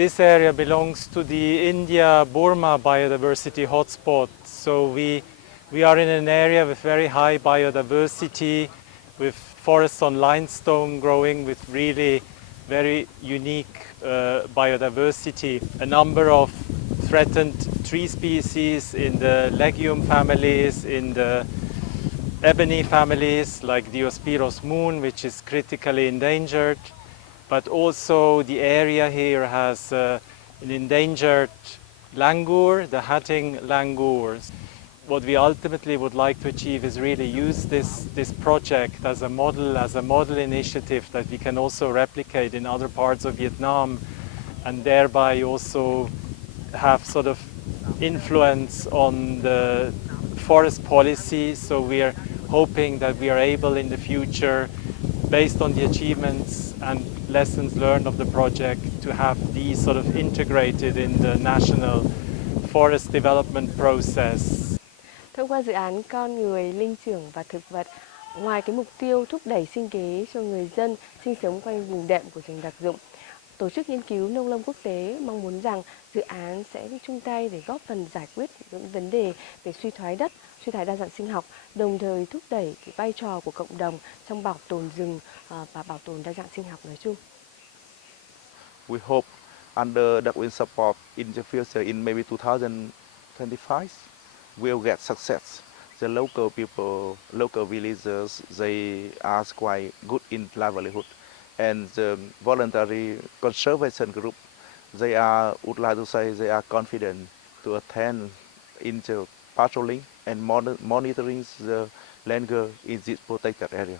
This area belongs to the India-Burma biodiversity hotspot. So we are in an area with very high biodiversity, with forests on limestone growing with really very unique biodiversity. A number of threatened tree species in the legume families, in the ebony families like Diospyros moon, which is critically endangered. But also the area here has an endangered langur, the hatting langurs. What we ultimately would like to achieve is really use this project as a model initiative that we can also replicate in other parts of Vietnam, and thereby also have sort of influence on the forest policy. So we are hoping that we are able in the future, based on the achievements and lessons learned of the project, to have these sort of integrated in the national forest development process. Thông qua dự án con người, linh trưởng và thực vật, ngoài cái mục tiêu thúc đẩy sinh kế cho người dân sinh sống quanh vùng đệm của rừng đặc dụng, Tổ chức Nghiên cứu Nông lâm Quốc tế mong muốn rằng dự án sẽ chung tay để góp phần giải quyết những vấn đề về suy thoái đất, suy thoái đa dạng sinh học, đồng thời thúc đẩy cái vai trò của cộng đồng trong bảo tồn rừng và bảo tồn đa dạng sinh học nói chung. We hope under Darwin support in the future, in maybe 2025, we'll get success. The local people, local villagers, they are quite good in livelihood. And the voluntary conservation group, they would like to say they are confident to attend into patrolling and monitoring the langur in this protected area.